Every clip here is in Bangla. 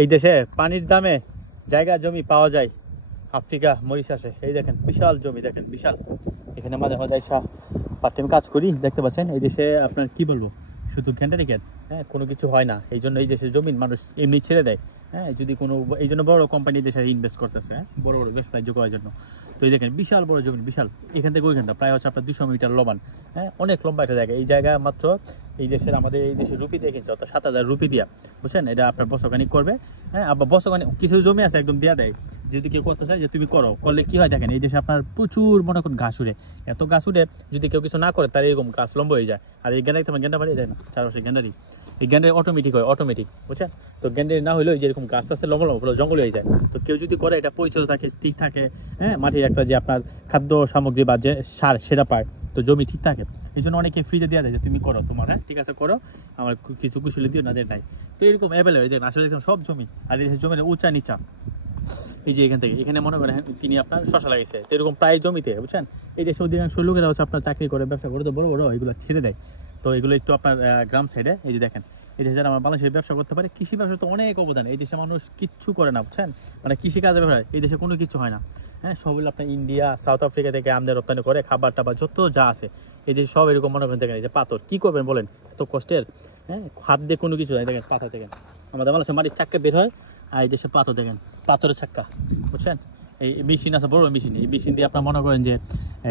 এই দেশে পানির দামে জায়গা জমি পাওয়া যায় আফ্রিকা মরিশাসে। এই দেখেন বিশাল জমি, দেখেন বিশাল। এখানে মাঝে মাঝে পার্ট টাইম কাজ করি, দেখতে পাচ্ছেন। এই দেশে আপনার কি বলবো, শুধু ঘ্যান্ডারি ক্ষেত, হ্যাঁ, কোনো কিছু হয় না। এই জন্য এই দেশের জমিন মানুষ এমনি ছেড়ে দেয়, হ্যাঁ, যদি কোনো, এই জন্য বড় কোম্পানি দেশে ইনভেস্ট করতেছে, হ্যাঁ, বড় বড় বেশ বাণিজ্য করার জন্য। তো এই দেখেন বিশাল বড় জমি, বিশাল। এখান থেকে ওইখানটা প্রায় হচ্ছে আপনার 200 মিটার লম্বা, হ্যাঁ, অনেক লম্বা একটা জায়গা। এই জায়গা মাত্র এই দেশের, আমাদের এই দেশের রুপি দিয়ে কিনছে, অর্থাৎ 7,000 রুপি দিয়া, বুঝছেন। এটা আপনার বছরখানিক করবে, হ্যাঁ, আবার বছরখানিক কিছু জমি আছে একদম দেয়া দেয়, যদি কেউ করতে চায় যে তুমি করো, করলে কি হয় দেখেন, এই দেশে আপনার প্রচুর মনে করেন ঘাস উড়ে, এত গাছ উঠে, যদি কেউ কিছু না করে তার এরকম গাছ লম্বা হয়ে যায়। আর এই গ্যান্ডারি তোমার গ্যান্ডা বাড়িয়ে যায় না, চারপাশে গ্যান্ডারি, এই গ্যান্ডারি অটোমেটিক হয়, অটোমেটিক, বুঝছেন। তো গ্যান্ডারি না হলেও যেরকম গাছ আছে লম্বা লম্বা পুরো জঙ্গল হয়ে যায়। তো কেউ যদি করে, এটা পরিচর্যা থাকে, ঠিক থাকে, হ্যাঁ, মাটির একটা যে আপনার খাদ্য সামগ্রী বা যে সার সেটা পায়, তো জমি ঠিক থাকে। এই জন্য অনেকে ফ্রিতে দেওয়া যায় যে তুমি করো, তোমার, হ্যাঁ, ঠিক আছে করো, আমার কিছু কুশলি দিও না, দেয় নাই। তো এরকম অ্যাভেলেবল দেখেন, আসলে দেখেন সব জমি। আর এই জমির উঁচা নিচা, এই যে এখান থেকে এখানে মনে করেন তিনি আপনার শশা লাগিয়েছে, তো এরকম প্রায় জমিতে, বুঝছেন। এই দেশে অধিকাংশ লোকেরা হচ্ছে আপনার চাকরি করে, ব্যবসা করে, তো বড় বড় এগুলো ছেড়ে দেয়। তো এগুলো একটু আপনার গ্রাম সাইডে, এই যে দেখেন, এই দেশে যারা আমার বাংলাদেশে ব্যবসা করতে পারে, কৃষি ব্যবসা তো অনেক অবদান। এই দেশে মানুষ কিচ্ছু করে না, বুঝছেন, মানে কৃষি কাজে ব্যবসা এই দেশে কোনো কিছু হয় না, হ্যাঁ। সব আপনার ইন্ডিয়া, সাউথ আফ্রিকা থেকে আমদানি রপ্তানি করে, খাবার টাবার যত যা আছে এই দেশে সব এরকম মনে করেন। দেখেন এই যে পাথর, কি করবেন বলেন, এত কষ্টের, হ্যাঁ, হাত দিয়ে কোনো কিছু হয়। দেখেন পাথর, দেখেন আমাদের বাংলাদেশে মাটির চাক্কা বের হয়, আর এই দেশে পাথর, দেখেন পাথরের চাক্কা, বুঝছেন। এই মেশিন আছে, বড় মেশিন, এই মেশিন দিয়ে আপনার মনে করেন যে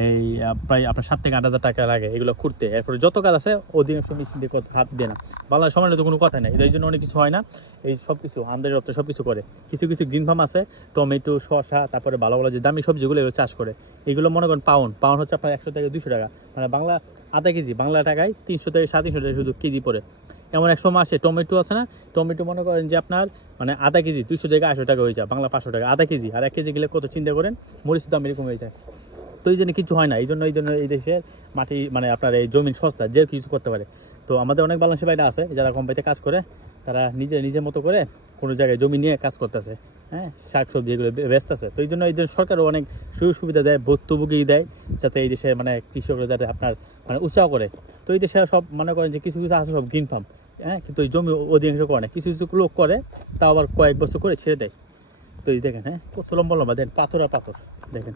এই প্রায় আপনার 7 থেকে 8,000 টাকা লাগে এগুলো খুঁড়তে। এরপরে যত কাজ আছে অধিকাংশ মেশিন দিয়ে হাত দেয় না। বাংলাদেশ সময় তো কোনো কথা নেই, এই জন্য অনেক কিছু হয় না। এই সব কিছু আমদানি রপ্তানি সব কিছু করে। কিছু কিছু গ্রিন ফার্ম আছে, টমেটো, শসা, তারপরে ভালো ভালো যে দামি সবজিগুলো এগুলো চাষ করে। এগুলো মনে করেন পাউন্ড হচ্ছে আপনার 100 থেকে 200 টাকা, মানে বাংলা আধা কেজি বাংলা টাকায় 300 থেকে 350 টাকা শুধু কেজি পড়ে। এমন এক সময় আসে, টমেটো আছে না, টমেটো মনে করেন যে আপনার মানে আধা কেজি 200 থেকে 800 টাকা হয়ে যায়, বাংলা 500 টাকা আধা কেজি। আর 1 কেজি গেলে কত চিন্তা করেন, মরিচ দাম এরকম হয়ে যায়। তো এই জন্য কিছু হয় না, এই জন্য এই দেশের মাটি মানে আপনার এই জমিন সস্তা, যে কিছু করতে পারে। তো আমাদের অনেক বাংলাদেশি ভাইরা আছে যারা কোম্পানিতে কাজ করে, তারা নিজের মতো করে কোনো জায়গায় জমি নিয়ে কাজ করতেছে, হ্যাঁ, শাকসবজি এগুলো ব্যস্ত আছে। তো এই জন্য সরকারও অনেক সুযোগ সুবিধা দেয়, ভর্তুকি দেয়, যাতে এই দেশে মানে কৃষকরা যাতে আপনার মানে উৎসাহ করে। তো এই দেশে সব মনে করেন যে কিছু কিছু আছে সব গ্রিন ফার্ম, হ্যাঁ, কিন্তু এই জমি অধিকাংশ করে না, কিছু কিছু লোক করে, তাও আবার কয়েক বছর করে ছেড়ে দেয়। তো এই দেখেন, হ্যাঁ, কত লম্বা লম্বা, দেখেন পাথর আর পাথর, দেখেন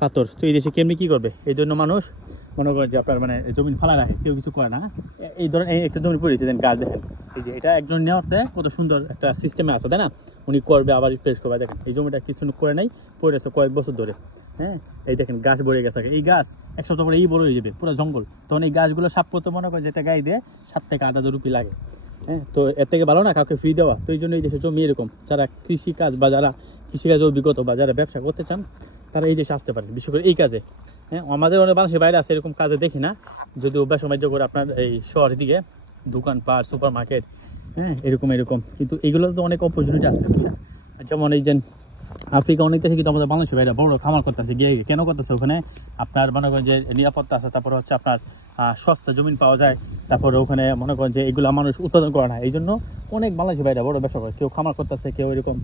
পাথর। তো এই দেশে কেমনি কি করবে, এই জন্য মানুষ মনে করেন যে আপনার মানে জমিন ফালা রাখে, কেউ কিছু করে না। এই ধরেন এই একটা জমি পড়েছে, দেন গাছ দেখেন, এই যে এটা একজন নেওয়াতে কত সুন্দর একটা সিস্টেমে আছে, তাই না। উনি করবে আবার রিপ্লেস করবে, দেখেন এই জমিটা কিছু করে নাই, পড়েছে কয়েক বছর ধরে, হ্যাঁ। এই দেখেন গাছ ভরে গেছে, এই গাছ 1 সপ্তাহ পরে এই বড় হয়ে যাবে, পুরো জঙ্গল। তখন এই গাছগুলো সাপ করতে মনে করেন যেটা গায়ে দিয়ে 7 থেকে 8,000 রুপি লাগে, হ্যাঁ। তো এর থেকে ভালো না কাউকে ফ্রি দেওয়া। তো এই জন্য এই দেশে জমি এরকম, যারা কৃষিকাজ বা যারা কৃষিকাজ অভিজ্ঞতা বা যারা ব্যবসা করতে চান, তারা এই দেশে আসতে পারে, বিশেষ করে এই কাজে, হ্যাঁ। আমাদের অনেক বাংলাদেশের বাইরে আছে এরকম কাজে দেখি না, যদিও ব্যবসা বাণিজ্য করে আপনার এই শহরের দিকে দোকানপাট, সুপার মার্কেট, হ্যাঁ, এরকম। কিন্তু এগুলো তো অনেক অপরচুনিটি আছে, বুঝছেন। যেমন এই যে আফ্রিকা অনেক দেশে কিন্তু আমাদের বাংলাদেশের বাইরে বড় খামার করতেছে, গিয়ে কেন করতেছে, ওখানে আপনার মনে করেন যে নিরাপত্তা আছে, তারপরে হচ্ছে আপনার সস্তা জমিন পাওয়া যায়, তারপরে ওখানে মনে করেন যে এগুলো মানুষ উৎপাদন করে না। এই জন্য অনেক বাংলাদেশের বাইরে বড় ব্যবসা করে, কেউ খামার করতেছে, কেউ এরকম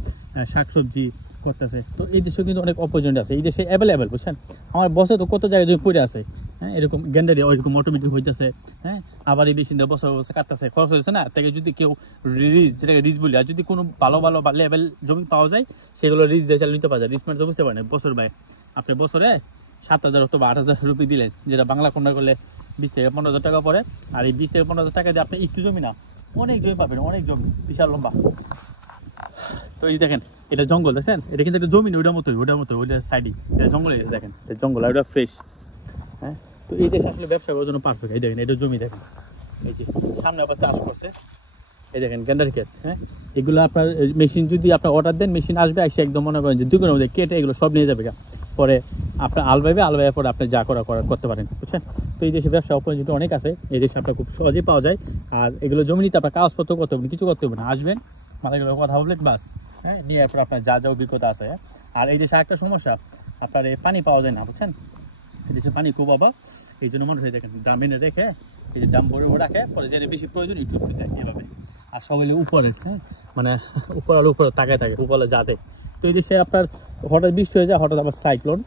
শাকসবজি করতেছে। তো এই দেশে কিন্তু অনেক অপরচুনিটি আছে, এই দেশে অ্যাভেলেবেল, বুঝছেন। আমার বসে তো কত জায়গায় জমি পড়ে আছে, হ্যাঁ, এরকম গ্যান্ডারি ওইরকম অটোমেটিক হইতেছে, হ্যাঁ। আবার এই মেশিন দিয়ে বছর কাটতেছে, খরচ হয়েছে না, তাকে যদি কেউ রিজ, যেটাকে রিজ বলি, আর যদি কোনো ভালো লেভেল জমি পাওয়া যায়, সেগুলো রিজ দিয়ে চালিয়ে নিতে পাওয়া যায়। রিজ মানে তো বুঝতে পারেন, বছর বাই আপনি বছরে 7,000 অথবা 8,000 রুপি দিলেন, যেটা বাংলা কন্যা করলে 20 থেকে 15,000 টাকা পড়ে। আর এই 20 থেকে 15,000 টাকা দিয়ে আপনি একটু জমি না, অনেক জমি পাবেন, অনেক জমি, বিশাল লম্বা। তো এই দেখেন, এটা জঙ্গল, দেখছেন, এটা কিন্তু একটা জমি, ওটার মতো ওইটা সাইডে এটা জঙ্গল, দেখেন এটা জঙ্গল, আর ওটা ফ্রেশ, হ্যাঁ। তো এই দেশে আসলে ব্যবসা করার জন্য পারফেক্ট। এই দেখেন এটা জমি, দেখেন এই যে সামনে আবার চাষ করছে, এই দেখেন গ্যান্ডার ক্ষেত, হ্যাঁ। এগুলো আপনার মেশিন যদি আপনার অর্ডার দেন, মেশিন আসবে, এসে একদম মনে করেন যে 2 দিনের মধ্যে কেটে এগুলো সব নিয়ে যাবে, পরে আপনার আলবাইয়ের পরে আপনি যা করতে পারেন, বুঝছেন। তো এই দেশে ব্যবসা অপরচুনিটি অনেক আছে, এই দেশে আপনার খুব সহজেই পাওয়া যায়। আর এগুলো জমি নিতে আপনার কাগজপত্র করতে হবে, কিছু করতে হবে না, আসবেন মানে এগুলো কথা বললেন বাস, হ্যাঁ, নিয়ে এরপর আপনার যা যা অভিজ্ঞতা আছে। আর এই দেশে একটা সমস্যা, আপনার এই পানি পাওয়া যায় না, বুঝছেন। এই দেশে পানি খুব অভাব, এই জন্য মানুষ দেখেন ড্রাম এনে রেখে, এই যে ড্রাম ভরে রাখে, পরে যেটা বেশি প্রয়োজন একটু দেয় এভাবে। আর সবাই উপরে, হ্যাঁ, মানে উপরে তাকায় থাকে, উপরে যাতে। তো এই দেশে আপনার হঠাৎ বৃষ্টি হয়ে যায়, হঠাৎ আবার সাইক্লোন,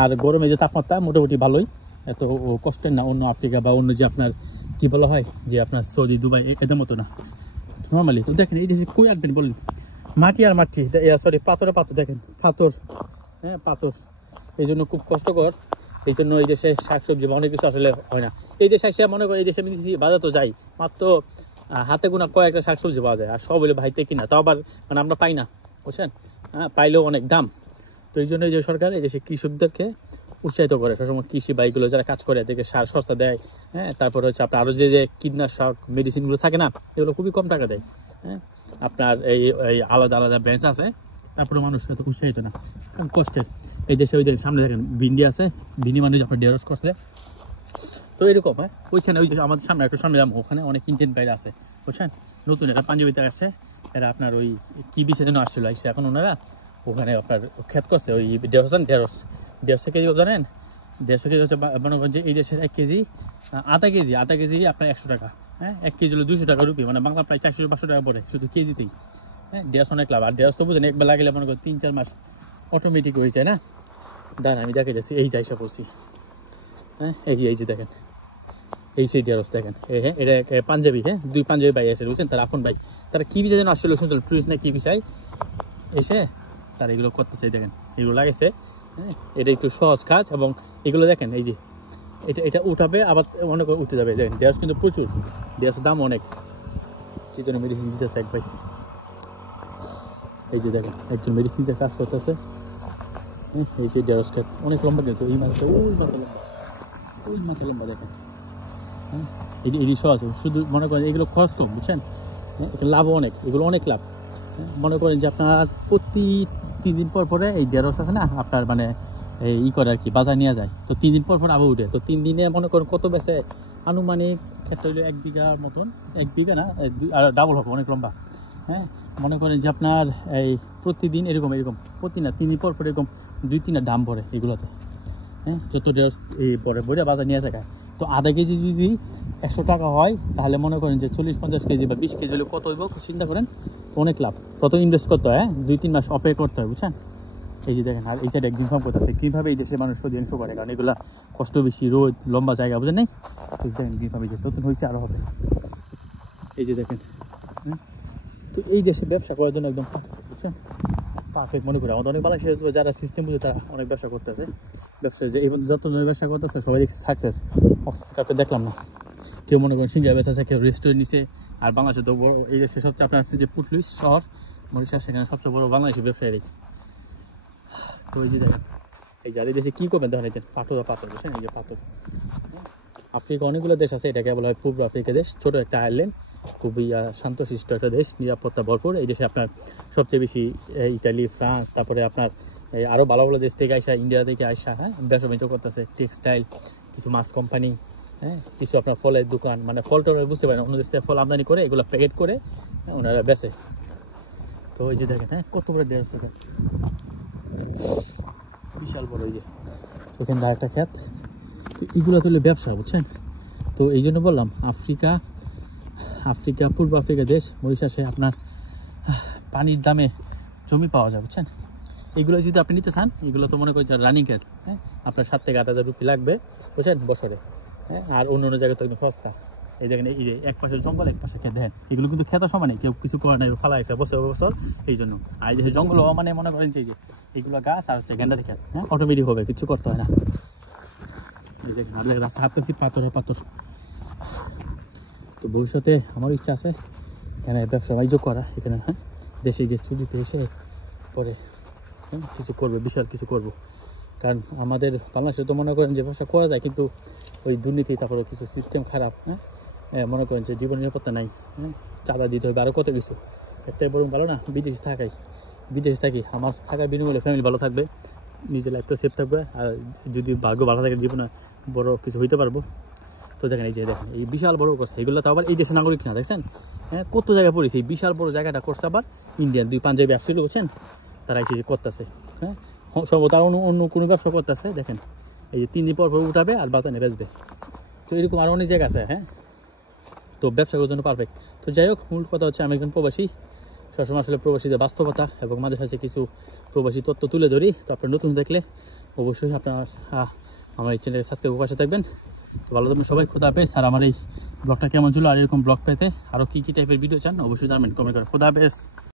আর গরমে যে তাপমাত্রা মোটামুটি ভালোই, এত কষ্টের না। অন্য আফ্রিকা বা অন্য যে আপনার কি বলা হয় যে আপনার সৌদি, দুবাই, এদের মতো না, নর্মালি। তো দেখেন এই দেশে কই আসবেন বলুন, মাটি আর মাটি, সরি পাথরে পাথর, দেখেন পাথর, হ্যাঁ পাথর। এই জন্য খুব কষ্টকর। এই জন্য এই দেশে শাকসবজি বা অনেক কিছু আসলে হয় না। এই দেশে এসে মনে করি এই দেশে বাজার তো যাই মাত্র হাতে গোনা কয়েকটা শাকসবজি পাওয়া যায়, আর সব হলে ভাইতে কিনা, তাও আবার মানে আমরা পাই না, বুঝছেন। হ্যাঁ, পাইলেও অনেক দাম। তো এই জন্য এই যে সরকার এই দেশে কৃষকদেরকে উৎসাহিত করে সবসময়, কৃষি বা এইগুলো যারা কাজ করে এদেরকে সার সস্তা দেয়। হ্যাঁ, তারপরে হচ্ছে আপনার আরও যে কীটনাশক মেডিসিনগুলো থাকে না, এগুলো খুবই কম টাকা দেয়। হ্যাঁ, আপনার এই আলাদা আলাদা ব্রাঞ্চ আছে, তারপরে মানুষ এত উৎসাহিত না, কারণ কষ্টের। এই দেশে ওই যে সামনে দেখেন ভিন্ডি আছে, ভিন্ডি মানুষ আপনার ঢেঁড়স করছে। তো এরকম, হ্যাঁ ওইখানে ওই যে আমাদের সামনে একটু সামনে যাবো, ওখানে অনেক ইন্ডিয়ান বাইরে আছে, বুঝছেন। নতুন এটা পাঞ্জাবিতে আসছে, এরা আপনার ওই কি বিষের জন্য আসছিল, আসছে এখন ওনারা ওখানে আপনার ক্ষেত করছে ওই ঢেঁড়স। 150 কেজি জানেন, 150 কেজি হচ্ছে মনে করেন যে এই দেশের 1 কেজি, আধা কেজি আপনার 100 টাকা। হ্যাঁ, 1 কেজি হলো 200 টাকা রুপি, মানে বাংলা প্রায় 400-500 টাকা পড়ে শুধু কেজিতেই। হ্যাঁ, ঢেঁড়স অনেক লাভ। আর ঢেঁড়স তো বুঝেন একবার লাগলে মনে করেন 3-4 মাস অটোমেটিক হয়ে যায় না। দাঁড়ান আমি দেখে যাচ্ছি, এই যাই সব বলছি। হ্যাঁ, এই যে দেখেন, এই সেই ঢেঁড়স দেখেন। হ্যাঁ, এটা পাঞ্জাবি, হ্যাঁ 2 পাঞ্জাবি ভাই এসে বুঝছেন, তারা আপন ভাই। তারা কি বিষয় যেন আসলে শুনছিল, টুরিস্ট না কি বিষয় এসে তারা এগুলো করতেছে, দেখেন এগুলো লাগেছে। হ্যাঁ, এটা একটু সহজ কাজ, এবং এগুলো দেখেন এই যে এটা উঠাবে আবার অনেক উঠে যাবে। দেখেন ঢেঁড়স কিন্তু প্রচুর, ঢেঁড়সের দাম অনেক। কি জন্য মেডিসিন দিতেছে এক ভাই, এই যে দেখেন একজন মেডিসিন দিয়ে কাজ করতেছে। হ্যাঁ, এই যে ঢেঁড়স ক্ষেত অনেক লম্বা, কিন্তু এই মাথাটা ওই মাথা লম্বা দেখেন। হ্যাঁ, এটি সহজ, শুধু মনে করেন এগুলো খরচ কম, বুঝছেন। হ্যাঁ, লাভও অনেক, এগুলো অনেক লাভ। মনে করেন যে আপনার প্রতি 3 দিন পর পরে এই ঢেঁড়স আছে না আপনার, মানে এই করে আর কি বাজার নিয়ে যায়। তো 3 দিন পর পর আবার উঠে, তো 3 দিনে মনে করেন কত বেচে, আনুমানিক ক্ষেত্রে হইলো 1 বিঘার মতন, 1 বিঘা না আর ডাবল হবে, অনেক লম্বা। হ্যাঁ, মনে করেন যে আপনার এই প্রতিদিন এরকম প্রতি না 3 দিন পর পর এরকম 2-3টা দাম পড়ে এগুলোতে। হ্যাঁ, যত ঢেঁড়স এই পরে বইটা বাজার নিয়ে যায়। তো আধা কেজি যদি 100 টাকা হয়, তাহলে মনে করেন যে 40-50 কেজি বা 20 কেজি হলে কত হইব চিন্তা করেন, অনেক লাভ। কত ইনভেস্ট করতে হয়, 2-3 মাস অপেক্ষা করতে হয়, বুঝছেন। এই যে দেখেন, আর এই সাইডে একদিন ফার্ম করতেছে, কীভাবে এই দেশের মানুষ অধিকাংশ করে, কারণ এগুলা কষ্ট বেশি, রোদ, লম্বা জায়গা, বুঝেন নাই। তো দেখেন কীভাবে যে নতুন হয়েছে, আরও হবে। এই যে দেখেন, তো এই দেশে ব্যবসা করার জন্য একদম বুঝছেন পারফেক্ট মনে করি। আমাদের অনেক বাংলাদেশের যারা সিস্টেম বুঝে তারা অনেক ব্যবসা করতেছে, ব্যবসা যে যত ব্যবসা করতেছে সবাই সাকসেস। কাউকে দেখলাম না কেউ মনে করেন সিঙ্গার বেচা, কেউ রেস্টুরেন্ট নিছে। আর বাংলাদেশে তো বড় এই দেশে সবচেয়ে আপনার যে পুটলুইস শহর মরিশাস, সেখানে সবচেয়ে বড় বাংলাদেশের ব্যবসায়ী। তো এই যে দেখেন, এই যার এই দেশে কী করবেন দেখেন, এই যে পাথর, বুঝছেন, এই যে পাথর। আফ্রিকা অনেকগুলো দেশ আছে, এটাকে বলা হয় পূর্ব আফ্রিকা দেশ, ছোট একটা আয়ারল্যান্ড, খুবই শান্তশিষ্ট একটা দেশ, নিরাপত্তা ভরপুর। এই দেশে আপনার সবচেয়ে বেশি ইতালি, ফ্রান্স, তারপরে আপনার এই আরও ভালো ভালো দেশ থেকে আইসা, ইন্ডিয়া থেকে আইসা, হ্যাঁ ব্যবসা বাণিজ্য করতেছে, টেক্সটাইল, কিছু মাছ কোম্পানি, হ্যাঁ কিছু আপনার ফলের দোকান, মানে ফল টল বুঝতে পারেন, অন্য দেশ থেকে ফল আমদানি করে এগুলো প্যাকেট করে ওনারা বেচে। তো এই যে দেখেন, হ্যাঁ কত বড় দেশ আছে, বিশাল বড়। এই যে এখানে একটা ক্ষেত, এগুলো তো ব্যবসা, বুঝছেন। তো এই জন্য বললাম আফ্রিকা পূর্ব আফ্রিকা দেশ মরিশাসে আপনার পানির দামে জমি পাওয়া যায়, বুঝছেন। এগুলো যদি আপনি নিতে চান, এগুলো তো মনে করছেন রানিং ক্ষেত, হ্যাঁ আপনার 7 থেকে 8 হাজার রুপি লাগবে, বুঝছেন, বছরে। হ্যাঁ, আর অন্য অন্য জায়গায় তো একদম সস্তা। এই দেখেন, এই যে এক পাশে জঙ্গল, এক পাশে ক্ষেত, দেখেন এগুলো কিন্তু খেতে সমানে, কেউ কিছু করে নাই, ফালা আছে বছর। এই জন্য আর এই যে জঙ্গল হওয়া মানে মনে করেন যে এইগুলো গাছ আর হচ্ছে গেন্ডারি ক্ষেত, হ্যাঁ অটোমেটিক হবে, কিছু করতে হয় না। এই দেখেন, আর রাস্তা হাঁটতেছি, পাথর। তো ভবিষ্যতে আমার ইচ্ছা আছে এখানে ব্যবসা বাণিজ্য করা, এখানে হ্যাঁ দেশে গিয়ে ছুটিতে এসে পরে কিছু করবে, বিশাল কিছু করব। কারণ আমাদের বাংলাদেশে তো মনে করেন যে ব্যবসা করা যায়, কিন্তু ওই দুর্নীতি, তারপরে কিছু সিস্টেম খারাপ, হ্যাঁ মনে করেন যে জীবন নিরাপত্তা নাই, হ্যাঁ চাঁদা দিতে হবে, আরও কত কিছু। একটাই বরং ভালো না বিদেশে থাকি, আমার থাকার বিনিময়ে ফ্যামিলি ভালো থাকবে, নিজের লাইফটা সেফ থাকবে, আর যদি ভাগ্য ভালো থাকে জীবনে বড় কিছু হইতে পারবো। তো দেখেন, এই যে দেখেন এই বিশাল বড় করছে, এগুলো তো আবার এই দেশের নাগরিক না, দেখছেন। হ্যাঁ, কত জায়গায় পড়েছে, এই বিশাল বড় জায়গাটা করছে আবার ইন্ডিয়ান 2 পাঞ্জাবি ব্যবসায়ী, বুঝছেন, তারা এসে করতেছে। হ্যাঁ, সম্ভবত অন্য কোনো ব্যবসা করতেছে, দেখেন এই যে 3 দিন পর উঠাবে আর বাজারে বেচবে। তো এরকম আরও অনেক জায়গা আছে, হ্যাঁ তো ব্যবসা করার জন্য পারফেক্ট। তো যাই হোক, মূল কথা হচ্ছে আমি একজন প্রবাসী, সবসময় আসলে প্রবাসীদের বাস্তবতা এবং মাঝে মাঝে কিছু প্রবাসী তথ্য তুলে ধরি। তো আপনার নতুন দেখলে অবশ্যই আপনার আমার এই চ্যানেলে সাবস্ক্রাইব পাশে থাকবেন। তো ভালো থাকবেন সবাই, খোদা হাফেজ। আর আমার এই ব্লগটা কেমন ছিল, আর এরকম ব্লগ পেতে আরও কী টাইপের ভিডিও চান অবশ্যই জানবেন কমেন্ট করে। খোদা হাফেজ।